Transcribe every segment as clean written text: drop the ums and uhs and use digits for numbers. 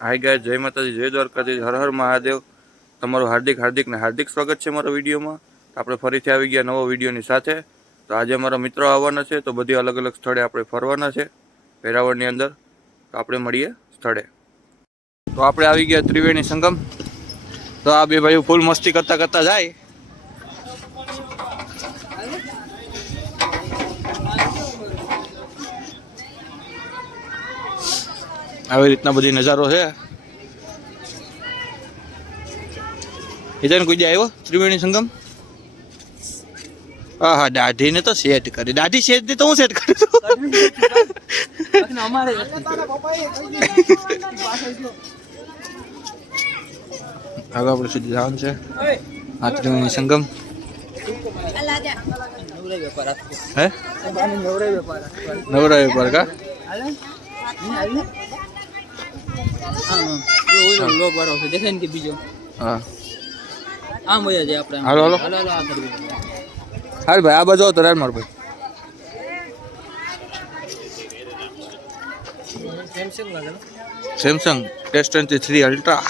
Hi guys, જય માતાજી, જય દ્વારકાધીશ, હર હર મહાદેવ। તમારું હાર્દિક સ્વાગત છે મારા વિડીયોમાં। આપણે ફરીથી આવી ગયા નવો વિડીયોની સાથે। તો આજે મારા મિત્રો આવવાના છે, તો બધી અલગ અલગ સ્થળે આપણે ફરવાના છે વેરાવળની અંદર। તો આપણે મળીએ સ્થળે। તો આપણે આવી ગયા ત્રિવેણી સંગમ। તો આ બે ભાઈઓ ફૂલ મસ્તી કરતા કરતા જાય। આવી રીતના બધી નજારો છે। કોઈ આવ્યો ત્રિવેણી સંગમ? હા હા, દાઢી ને તો સેટ કરી, દાઢી સેટ તો હું સેટ કરું છું। આગળ આપણે સીધી જવાનું છે આ ત્રિવેણી સંગમ। હે નવરા વેપાર કા? હા હાલો હાલો હાલ ભાઈ, આ બાજુ આવો તો રાડ માર ભાઈ। Samsung S23 ultra.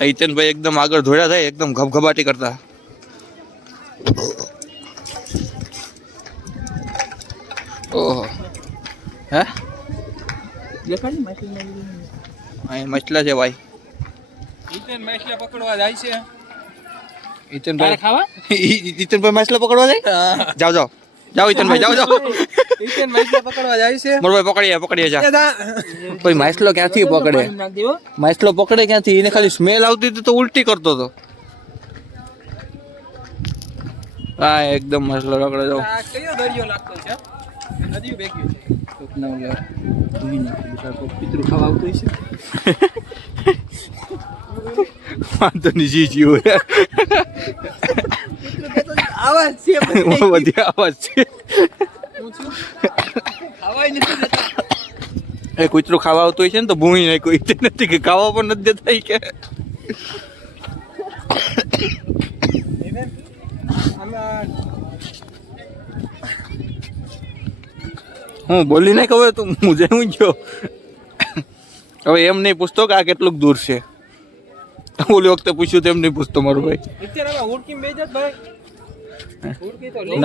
હિતેનભાઈ એકદમ આગળ ધોળ્યા થાય, એકદમ ઘબઘબાટી કરતા। ઓહો હે અહીં મછલા છે ભાઈ। હિતેન મછલા પકડવા જાય છે। હિતેનભાઈ મછલા પકડવા જાય? જાઓ જાઓ જાઓ હિતેનભાઈ, જાઓ જાઓ। હિતેન મછલા પકડવા જાય છે। મોર ભાઈ પકડીએ જા। ભાઈ મછલો ક્યાંથી પકડે? મછલો પકડે ક્યાંથી? એને ખાલી સ્મેલ આવતી હતી તો ઉલટી કરતો હતો। હા એકદમ મછલો રગડે જાઓ। કયો દરિયો લાગતો છે? નદી બેક્યું છે કોકના ઓલા ધોઈ નાખી બેટા, કોક પિતરું ખાવા આવતું છે। વાંધો નહીં, જી હોય આવાજ છે, બધી આવાજ છે। એ કૂતરું ખાવા આવતું હોય છે ને તો ભૂઈ નાખ્યું નથી કે ખાવા પણ નથી દેતા કે। હું બોલી નહીં કહું તું મુજે હું ગયો। હવે એમ નહીં પૂછતો કે આ કેટલું દૂર છે। ઓલી વખતે પૂછ્યું તો એમ નહીં પૂછતો મારું ભાઈ।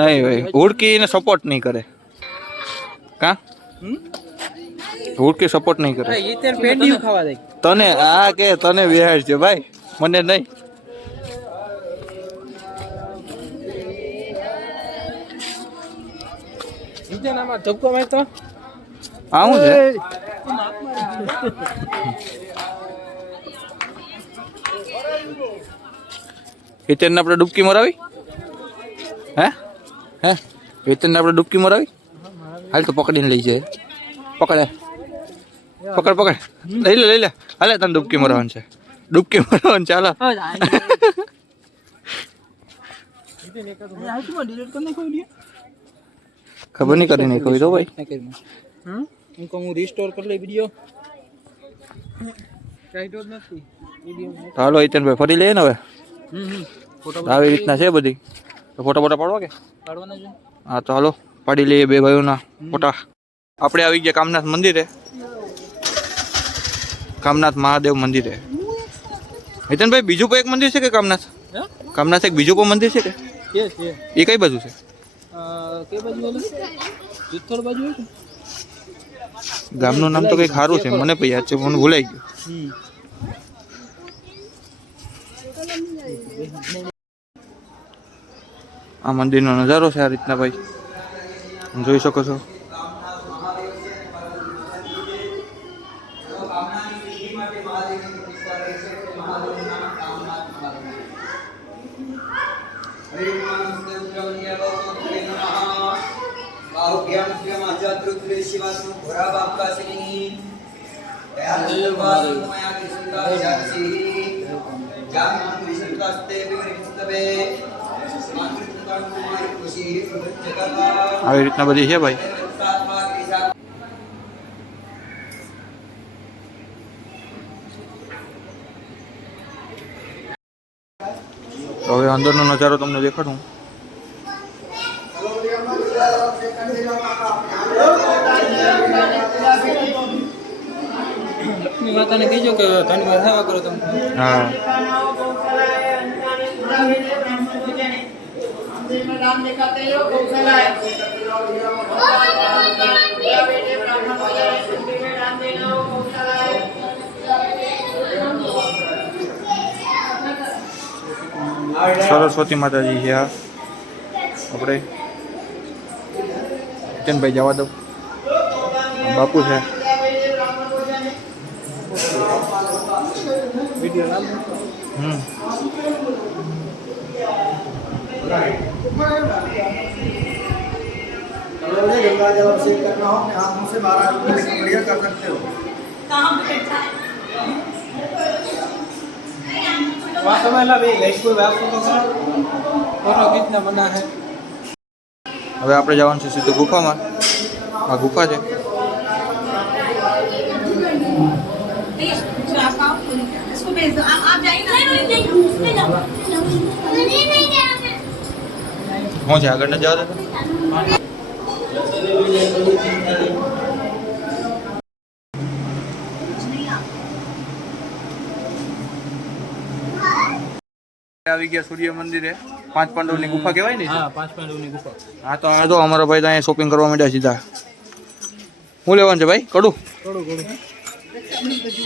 નહીં ભાઈ, હુડકી એને સપોર્ટ નહીં કરે કા? હુડકી સપોર્ટ નહીં કરે તને। આ કે તને વિહાર છે ભાઈ, મને નહીં। આવું છે હિતેન ને આપણે ડૂબકી મરાવી? હે હે હિતેન ને આપણે ડૂબકી મરાવી? હાલ તો પકડીને લઈ જાય। પકડે પકડ પકડ, લઈ લે હાલે, તને ડૂબકી મરવાનું છે, ડૂબકી મરવાનું ચાલો। ખબર નહીં કરી નહીં કહી દો ભાઈ। હું રીસ્ટોર કરી લઈ વિડીયો। હાલો હિતેનભાઈ ફરી લઈએ ને હવે। આવી રીતના છે બધી। તો ફોટા પાડવા કે? હા તો હાલો પાડી લઈએ બે ભાઈઓના ફોટા। આપણે આવી ગયા કામનાથ મંદિરે, કામનાથ મહાદેવ મંદિરે। હિતેનભાઈ બીજું કોઈ એક મંદિર છે કે કામનાથ? કામનાથ એક બીજું કોઈ મંદિર છે કે? એ કઈ બાજુ છે? ગામનું નામ તો કઈક સારું છે, મને પણ યાદ છે, મને ભૂલાઈ ગયું। આ મંદિરનો નજારો છે આ રીતના ભાઈ, જોઈ શકો છો। આવી રીતના બધી છે ભાઈ। હવે અંદરનો નજારો તમને દેખાડું। માતાને કહીજો કે ઘણી થવા કરો તમે. હા સરસ્વતી માતાજી છે આ આપણે ભાઈ જવા દો બાપુ છે गंगा जल अभिषेक करना हो अपने हाथों से 12 बढ़िया कर सकते हो। वहाँ समय लगे कोई बात तो फोटो कितना बना है. હવે આપણે જવાનું છે સીધું ગુફામાં આ ગુફા છે इसको भेज दो आप जाइए ना હું છે આગળ ન જવા દે આવી ગયા સૂર્ય મંદિરે પાંચ પાંડવની ગુફા કહેવાય ને હા 5 પાંડવની ગુફા. હા તો આ તો અમારા ભાઈ તો અહીંયા શોપિંગ કરવા માંડ્યા સીધા શું લેવાનું છે ભાઈ કડું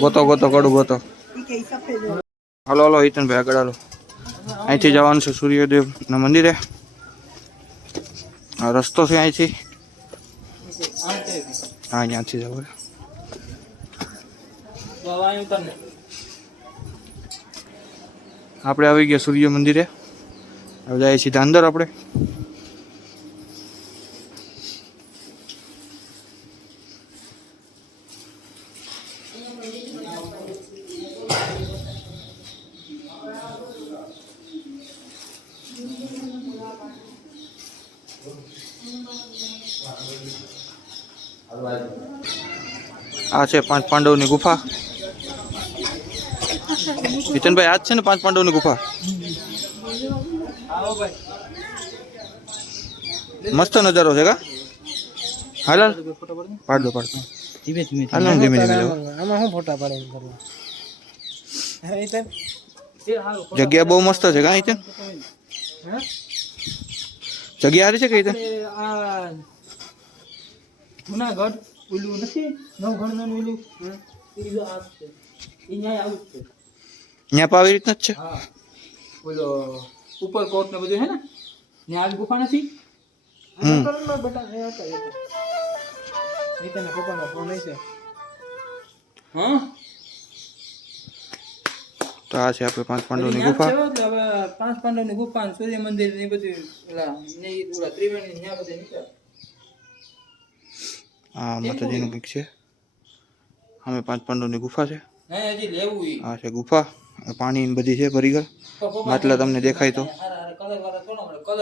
ગોતો ગોતો કડું ગોતો હાલો હાલો હિતનભાઈ આગળ હાલો અહીંથી જવાનું છે સૂર્યદેવના મંદિરે આ રસ્તો છે અહીંથી હા અહીંયાથી જવું આપણે આવી ગયા સૂર્ય મંદિરે હવે જાય સીધા અંદર આપણે આ છે પાંચ પાંડવની ગુફા નીતિનભાઈ આ જ છે ને પાંચ પાંડવની ગુફા મસ્ત નજારો છે કા હાલ હાલ પાડ દો ધીમે ધીમે હાલ ધીમે ધીમે જાઓ આમાં શું ફોટા પાડે જગ્યા બહુ મસ્ત છે કા હિતન જગ્યા સારી છે કે હિતન આ જુનાગઢ ઓલું નથી નવઘણનું ઓલું ત્રીજો આ છે અહીંયા આવું છે અહીંયા પાવી રીતના જ છે હા ઓલો ઉપર કોટ ને બધું હે ને ત્યાં આવી ગુફા નથી બેટા નીતાના પપ્પાનો ફોન છે હા તો આ છે આપણે પાંચ પાંડવની ગુફા હવે 5 પાંડવની ગુફા અને સૂર્ય મંદિર ને બધું ઓલા ને ઓલા ત્રિવેણી ત્યાં બધે નીકળે આ માતાજીનું કંઈક છે અમે પાંચ પાંડવની ગુફા છે નહીં હજી લેવું ઈ આ છે ગુફા પાણી ને બધી છે ભરી ગઈ માટલા તમને દેખાય તો કલર વાળા થોડો મળે કલર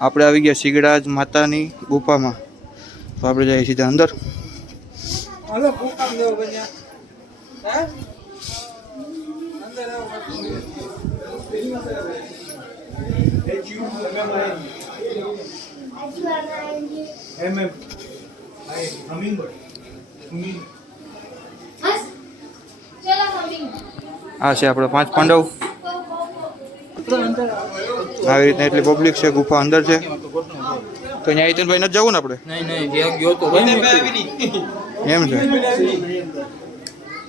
આપણે આવી ગયા સિગડાજ માતાની ગુફામાં તો આપણે જઈએ સીધા અંદર હાલો ગુફા લેવો બન્યા હે અંદર આવો આ છે આપણે પાંચ પાંડવ આવી રીતના એટલી પબ્લિક છે ગુફા અંદર છે તો અહીંયા હિતનભાઈ નથી જવું ને આપણે નહીં જે ગયો તો ભાઈ એમ છે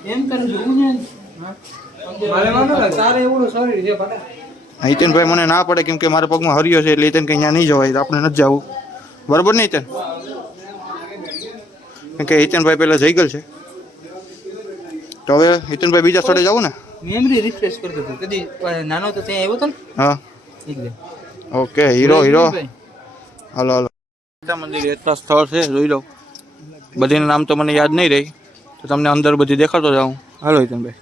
એમ તને જોવું ને મારે વાંધો ને તારે એવું શરીર છે બટા હિતનભાઈ મને ના પડે કેમ કે મારા પગમાં હરિયો છે એટલે હિતન કે અહીંયા નહીં જવાય તો આપણે નથી જવું બરોબર ને હિતન કેમ કે હિતનભાઈ પહેલા જઈ ગયેલ છે તો હવે હિતનભાઈ બીજા સ્થળે જવું ને મેમરી રિફ્રેશ કરતો હતો કદી નાનો તો ત્યાં આવ્યો હતો ને હા એટલે ઓકે હીરો હાલો હાલો મંદિર એટલા સ્થળ છે જોઈ લો બધીના નામ તો મને યાદ નહીં રહી તો તમને અંદર બધી દેખાડતો જાઉં હાલો હિતનભાઈ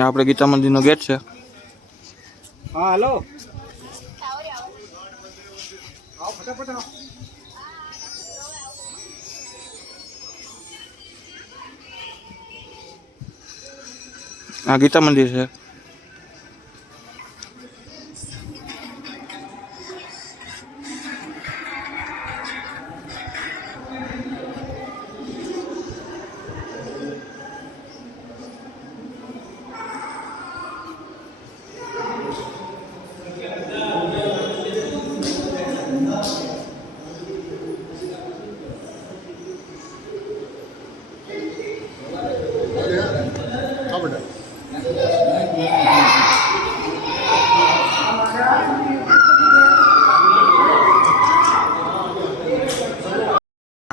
આપણે ગીતા મંદિરનો ગેટ છે હા હાલો આ ગીતા મંદિર છે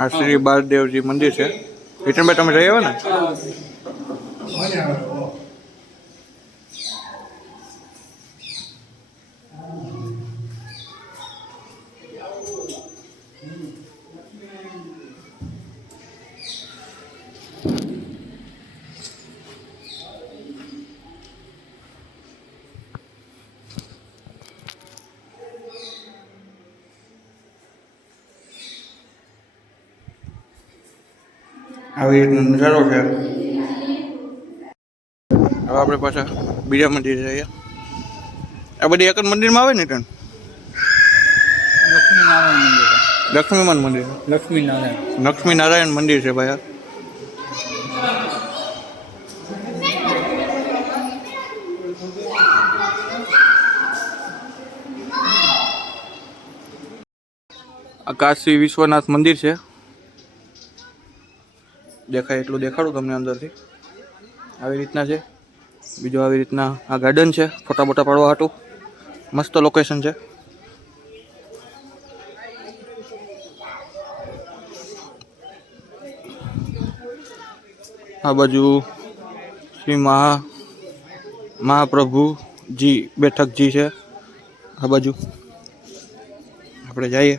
આ શ્રી બાલદેવજી મંદિર છે. વિઠ્ઠલભાઈ તમે જઈ આવ્યા ને? આવી રીતનો નજારો છે. હવે આપણે પાછા બીજા મંદિરે જઈએ. આ બધી એક જ મંદિરમાં આવે ને? ટન લક્ષ્મીમાન મંદિર, લક્ષ્મીનારાયણ મંદિર છે ભાઈ. આ કાશી વિશ્વનાથ મંદિર છે. દેખાય એટલું દેખાડું તમને અંદરથી. આવી રીતના છે. બીજું આવી રીતના આ ગાર્ડન છે ફોટા બોટા પાડવા હાટું. મસ્ત લોકેશન છે. આ બાજુ શ્રી મહાપ્રભુજી બેઠકજી છે. આ બાજુ આપણે જઈએ.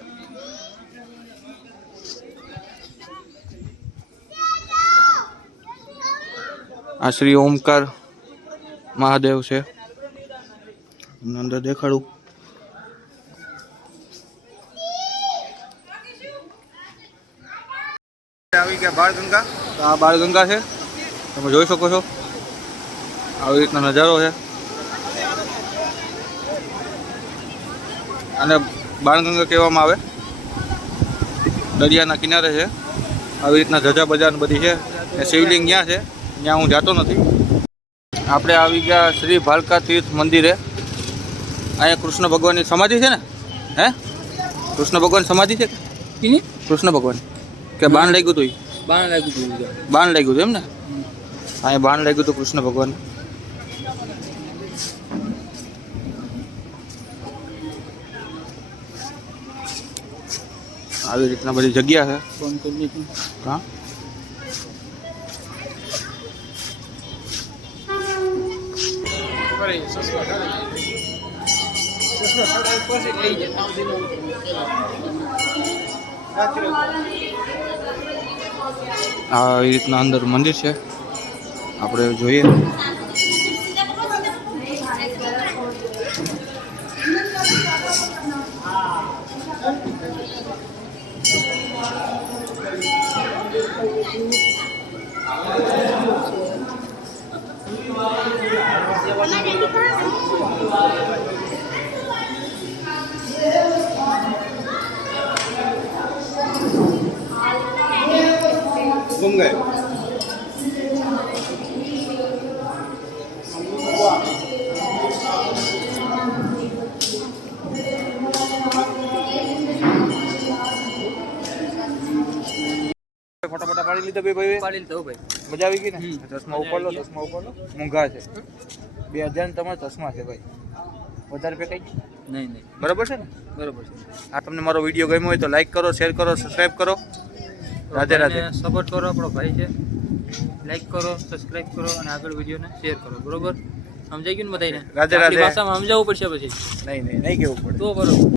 આ શ્રી ઓમકાર મહાદેવ છે. તમને અંદર દેખાડું. આવી ગયા બાળગંગા. તો આ બાળગંગા છે, તમે જોઈ શકો છો. આવી રીતનો નજારો છે. અને બાળગંગા કહેવામાં આવે. દરિયાના કિનારે છે. આવી રીતના ધજા બજા બધી છે. શિવલિંગ ક્યાં છે ત્યાં હું જાતો નથી. આપણે આવી ગયા શ્રી ભાલકા તીર્થ મંદિરે. અહીંયા કૃષ્ણ ભગવાનની સમાધિ છે ને? હે, કૃષ્ણ ભગવાન સમાધિ છે? કૃષ્ણ ભગવાન કે બાણ લાગ્યું હતું? બાણ લાગ્યું હતું એમ ને? અહીંયા બાણ લાગ્યું હતું કૃષ્ણ ભગવાન. આવી રીતના બધી જગ્યા છે. હા, આવી રીતના અંદર મંદિર છે. આપણે જોઈએ. ગુમ ગए. ફટાફટ પાડી લીધો ભાઈ. પાડી લીધો ભાઈ. મજા આવી ગઈ ને? ચશ્મા ઉપર લો, ચશ્મા ઉપર લો. મૂંઘા છે. 2000 તમારા ચશ્મા છે ભાઈ. વધારે પેકાઈ નહીં. બરાબર છે ને? બરાબર છે. આ તમને મારો વિડીયો ગમ્યો હોય તો લાઈક કરો, શેર કરો, સબસ્ક્રાઈબ કરો. રાધે રાધે. સપોર્ટ કરો, આપણો ભાઈ છે. લાઈક કરો, સબસ્ક્રાઈબ કરો અને આગળ વિડીયોને શેર કરો. બરોબર? સમજાઈ ગયું ને બધાને? રાધે રાધે. ભાષામાં સમજાવવું પડશે પછી? નહીં કેવું પડે તો બરોબર.